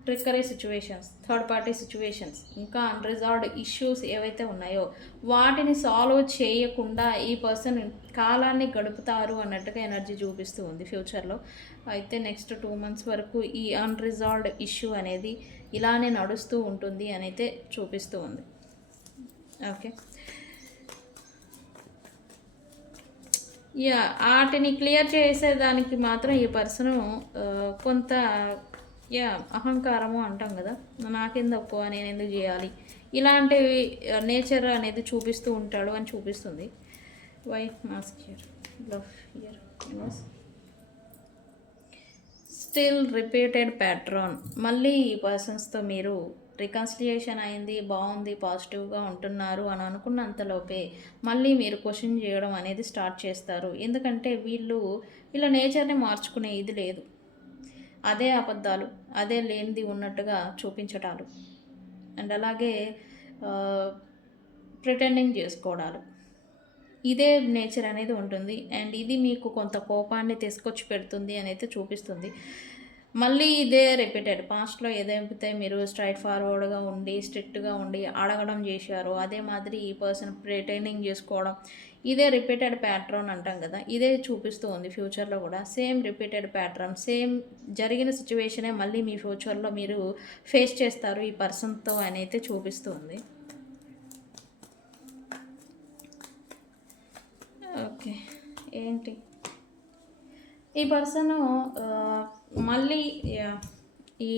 ట్రిక్కరీ సిచ్యువేషన్స్, థర్డ్ పార్టీ సిచ్యువేషన్స్, ఇంకా అన్రిజాల్వ్డ్ ఇష్యూస్ ఏవైతే ఉన్నాయో వాటిని సాల్వ్ చేయకుండా ఈ పర్సన్ కాలాన్ని గడుపుతారు అన్నట్టుగా ఎనర్జీ చూపిస్తూ ఉంది ఫ్యూచర్లో. అయితే నెక్స్ట్ 2 months వరకు ఈ అన్రిజాల్వ్డ్ ఇష్యూ అనేది ఇలానే నడుస్తూ ఉంటుంది అని అయితే చూపిస్తూ ఉంది. ఓకే, వాటిని క్లియర్ చేసేదానికి మాత్రం ఈ పర్సను కొంత అహంకారము అంటాం కదా, నాకెందుకు తక్కువ, నేను ఎందుకు చేయాలి, ఇలాంటివి నేచర్ అనేది చూపిస్తూ ఉంటాడు అని చూపిస్తుంది. White mask here, love here, still repeated pattern. మళ్ళీ ఈ పర్సన్స్తో మీరు రికన్సిలియేషన్ అయింది, బాగుంది, పాజిటివ్గా ఉంటున్నారు అని అనుకున్నంతలోపే మళ్ళీ మీరు క్వశ్చన్ చేయడం అనేది స్టార్ట్ చేస్తారు. ఎందుకంటే వీళ్ళ నేచర్ని మార్చుకునే ఇది లేదు. అదే అబద్ధాలు, అదే లేనిది ఉన్నట్టుగా చూపించటాలు, అండ్ అలాగే ప్రిటెండింగ్ చేసుకోవడాలు, ఇదే నేచర్ అనేది ఉంటుంది. అండ్ ఇది మీకు కొంత కోపాన్ని తీసుకొచ్చి పెడుతుంది అని అయితే చూపిస్తుంది. మళ్ళీ ఇదే రిపీటెడ్, పాస్ట్లో ఏదైతే మీరు స్ట్రైట్ ఫార్వర్డ్గా ఉండి స్ట్రిక్ట్గా ఉండి అడగడం చేశారో అదే మాదిరి ఈ పర్సన్ ప్రిటైనింగ్ చేసుకోవడం, ఇదే రిపీటెడ్ ప్యాట్రన్ అంటాం కదా, ఇదే చూపిస్తూ ఉంది ఫ్యూచర్లో కూడా. సేమ్ రిపీటెడ్ ప్యాట్రన్, సేమ్ జరిగిన సిచ్యువేషనే మళ్ళీ మీ ఫ్యూచర్లో మీరు ఫేస్ చేస్తారు ఈ పర్సన్తో అని అయితే చూపిస్తూ ఉంది. ఓకే, ఏంటి ఈ పర్సన్ మళ్ళీ ఈ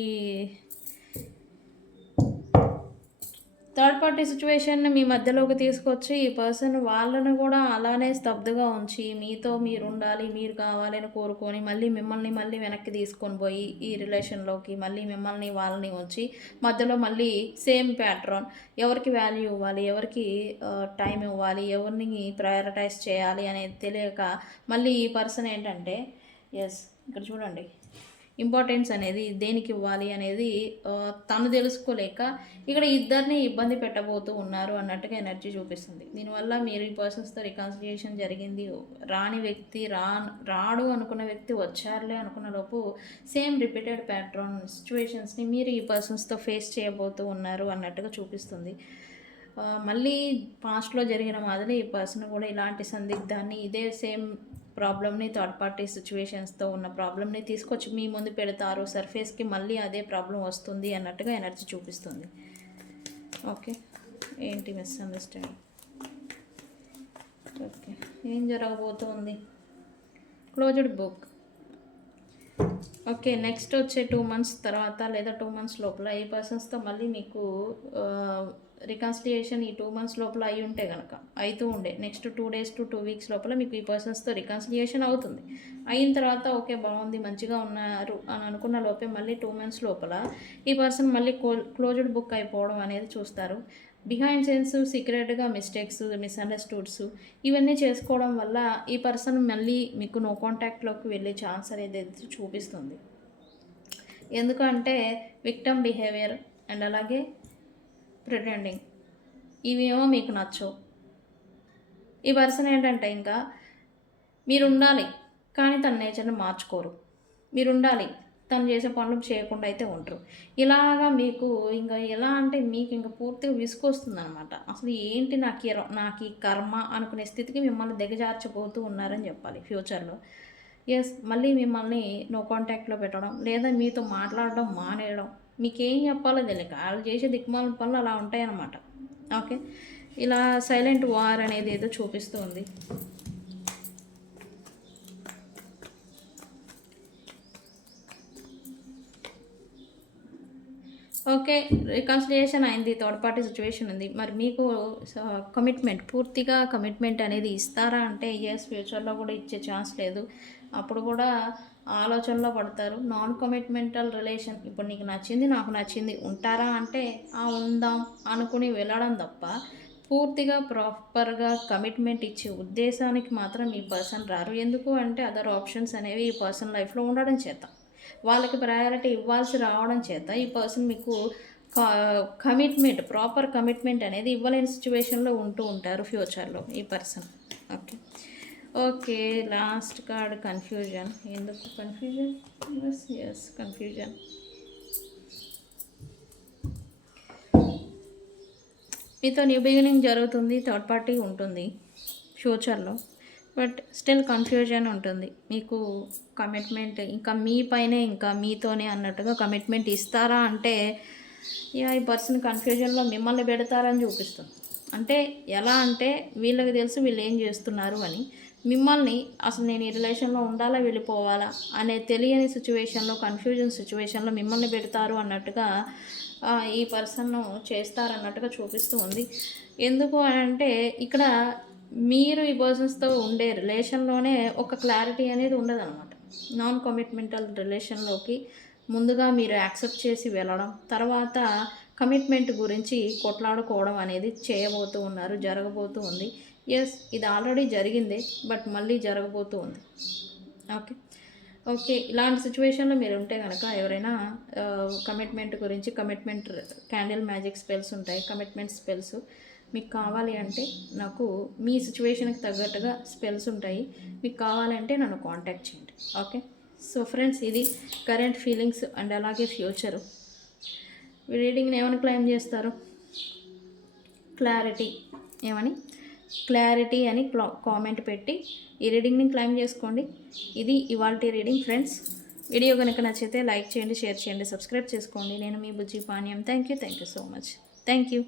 థర్డ్ పార్టీ సిచ్యువేషన్ని మీ మధ్యలోకి తీసుకొచ్చి ఈ పర్సన్ వాళ్ళను కూడా అలానే స్తబ్దుగా ఉంచి మీతో మీరు ఉండాలి, మీరు కావాలని కోరుకొని మళ్ళీ వెనక్కి తీసుకొని పోయి ఈ రిలేషన్లోకి మళ్ళీ మిమ్మల్ని వాళ్ళని ఉంచి మధ్యలో మళ్ళీ సేమ్ ప్యాట్రన్, ఎవరికి వాల్యూ ఇవ్వాలి, ఎవరికి టైం ఇవ్వాలి, ఎవరిని ప్రయారిటైజ్ చేయాలి అనేది తెలియక మళ్ళీ ఈ పర్సన్ ఏంటంటే ఇక్కడ చూడండి, ఇంపార్టెన్స్ అనేది దేనికి ఇవ్వాలి అనేది తను తెలుసుకోలేక ఇక్కడ ఇద్దరిని ఇబ్బంది పెట్టబోతూ ఉన్నారు అన్నట్టుగా ఎనర్జీ చూపిస్తుంది. దీనివల్ల మీరు ఈ పర్సన్స్తో రికన్సిలియేషన్ జరిగింది, రాని వ్యక్తి రాడు అనుకున్న వ్యక్తి వచ్చారులే అనుకున్న లోపు సేమ్ రిపీటెడ్ ప్యాట్రన్ సిచ్యువేషన్స్ని మీరు ఈ పర్సన్స్తో ఫేస్ చేయబోతూ ఉన్నారు అన్నట్టుగా చూపిస్తుంది. మళ్ళీ పాస్ట్లో జరిగిన మాదిరి ఈ పర్సన్ కూడా ఇలాంటి సందిగ్ధాన్ని, ఇదే సేమ్ ప్రాబ్లమ్ని, థర్డ్ పార్టీ సిచ్యువేషన్స్తో ఉన్న ప్రాబ్లమ్ని తీసుకొచ్చి మీ ముందు పెడతారు సర్ఫేస్కి, మళ్ళీ అదే ప్రాబ్లం వస్తుంది అన్నట్టుగా ఎనర్జీ చూపిస్తుంది. ఓకే, ఏంటి మిస్అండర్స్టాండింగ్? ఓకే, ఏం జరగబోతుంది? Closed book. ఓకే, నెక్స్ట్ వచ్చే 2 months తర్వాత లేదా 2 months లోపల ఈ పర్సన్స్తో మళ్ళీ మీకు రికన్సిలియేషన్ ఈ 2 months లోపల అయి ఉంటే కనుక, అవుతూ ఉండే నెక్స్ట్ 2 days to 2 weeks లోపల మీకు ఈ పర్సన్స్తో రికన్సిలియేషన్ అవుతుంది. అయిన తర్వాత ఓకే బాగుంది, మంచిగా ఉన్నారు అని అనుకున్న లోపే మళ్ళీ 2 months లోపల ఈ పర్సన్ మళ్ళీ క్లోజ్డ్ బుక్ అయిపోవడం అనేది చూస్తారు. బిహైండ్ సెన్స్, సీక్రెట్గా మిస్టేక్స్, మిస్అండర్స్టూడ్స్ ఇవన్నీ చేసుకోవడం వల్ల ఈ పర్సన్ మళ్ళీ మీకు నో కాంటాక్ట్లోకి వెళ్ళే ఛాన్స్ అనేది చూపిస్తుంది. ఎందుకంటే విక్టమ్ బిహేవియర్ అండ్ అలాగే ప్రిటెండింగ్ ఇవేమో మీకు నచ్చవు. ఈ పర్సన్ ఏంటంటే ఇంకా మీరు ఉండాలి కానీ తన నేచర్ని మార్చుకోరు, మీరు ఉండాలి తను చేసే పనులు చేయకుండా అయితే ఉంటారు. ఇలాగా మీకు ఇంకా ఎలా అంటే మీకు ఇంకా పూర్తిగా విసుకొస్తుంది అనమాట. అసలు ఏంటి నాకు ఈ కర్మ అనుకునే స్థితికి మిమ్మల్ని దిగజార్చబోతూ ఉన్నారని చెప్పాలి ఫ్యూచర్లో. మళ్ళీ మిమ్మల్ని నో కాంటాక్ట్లో పెట్టడం లేదా మీతో మాట్లాడడం మానేయడం, మీకేం చెప్పాలో తెలియక వాళ్ళు చేసే దిక్మాల పనులు అలా ఉంటాయన్నమాట. ఓకే, ఇలా సైలెంట్ వార్ అనేది ఏదో చూపిస్తుంది. ఓకే. రికన్సిలియేషన్ అయింది. థర్డ్ పార్టీ సిట్యుయేషన్ ఉంది. మరి మీకు కమిట్మెంట్ పూర్తిగా కమిట్మెంట్ అనేది ఇస్తారా అంటే యెస్, ఫ్యూచర్‌లో కూడా ఇచ్చే ఛాన్స్ లేదు. అప్పుడు కూడా ఆలోచనలో పడతారు. నాన్ కమిట్మెంటల్ రిలేషన్ ఇప్పుడు నీకు నచ్చింది, నాకు నచ్చింది ఉంటారా అంటే ఉందాం అనుకుని వెళ్ళడం తప్ప పూర్తిగా ప్రాపర్‌గా కమిట్మెంట్ ఇచ్చే ఉద్దేశానికి మాత్రం ఈ పర్సన్ రారు. ఎందుకు అంటే అదర్ ఆప్షన్స్ అనేవి ఈ పర్సన్ లైఫ్‌లో ఉండడం చేత. వాళ్ళకి ప్రయారిటీ ఇవ్వాల్సి రావడం చేత ఈ పర్సన్ మీకు క కమిట్మెంట్ ప్రాపర్ కమిట్మెంట్ అనేది ఇవ్వలేని సిచ్యువేషన్‌లో ఉంటూ ఉంటారు ఫ్యూచర్‌లో ఈ person. Okay. Okay. Last card confusion. ఎందుకు కన్‌ఫ్యూజన్? యెస్. కన్‌ఫ్యూజన్. మీతో న్యూ బిగినింగ్ జరుగుతుంది. థర్డ్ పార్టీ ఉంటుంది ఫ్యూచర్‌లో. బట్ స్టిల్ కన్‌ఫ్యూజన్ ఉంటుంది. మీకు కమిట్మెంట్ ఇంకా మీ పైనే ఇంకా మీతోనే అన్నట్టుగా కమిట్మెంట్ ఇస్తారా అంటే ఈ పర్సన్ కన్‌ఫ్యూజన్‌లో మిమ్మల్ని పెడతారని చూపిస్తుంది. అంటే ఎలా అంటే వీళ్ళకి తెలుసు వీళ్ళు ఏం చేస్తున్నారు అని. మిమ్మల్ని అసలు నేను ఈ రిలేషన్‌లో ఉండాలా వెళ్ళిపోవాలా అనే తెలియని సిచ్యువేషన్‌లో కన్‌ఫ్యూజన్ సిచ్యువేషన్‌లో మిమ్మల్ని పెడతారు అన్నట్టుగా ఈ పర్సన్‌ను చేస్తారన్నట్టుగా చూపిస్తూ ఉంది. ఎందుకు అనంటే ఇక్కడ మీరు ఈ పర్సన్స్‌తో ఉండే రిలేషన్‌లోనే ఒక క్లారిటీ అనేది ఉండదనమాట. నాన్ కమిట్మెంటల్ రిలేషన్‌లోకి ముందుగా మీరు యాక్సెప్ట్ చేసి వెళ్ళడం, తర్వాత కమిట్మెంట్ గురించి కొట్లాడుకోవడం అనేది చేయబోతూ ఉన్నారు. జరగబోతూ ఉంది. యెస్, ఇది ఆల్రెడీ జరిగిందే. బట్ మళ్ళీ జరగబోతూ ఉంది. ఓకే. ఓకే. ఇలాంటి సిచ్యువేషన్‌లో మీరుంటే గనక ఎవరైనా కమిట్మెంట్ గురించి కమిట్మెంట్ క్యాండిల్ మ్యాజిక్ స్పెల్స్ ఉంటాయి. కమిట్మెంట్ స్పెల్స్ మీకు కావాలి అంటే నాకు మీ సిచ్యువేషన్‌కి తగ్గట్టుగా స్పెల్స్ ఉంటాయి. మీకు కావాలంటే నన్ను కాంటాక్ట్ చేయండి. ఓకే. సో ఫ్రెండ్స్, ఇది కరెంట్ ఫీలింగ్స్ అండ్ అలాగే ఫ్యూచరు. రీడింగ్‌ని ఏమని క్లెయిమ్ చేస్తారు? క్లారిటీ. ఏమని? క్లారిటీ అని కామెంట్ పెట్టి ఈ రీడింగ్ని క్లెయిమ్ చేసుకోండి. ఇది ఇవాల్టి రీడింగ్ ఫ్రెండ్స్. వీడియో కనుక నచ్చితే లైక్ చేయండి, షేర్ చేయండి, సబ్స్క్రైబ్ చేసుకోండి. నేను మీ బుజ్జి పానీయం. Thank you so much. Thank you.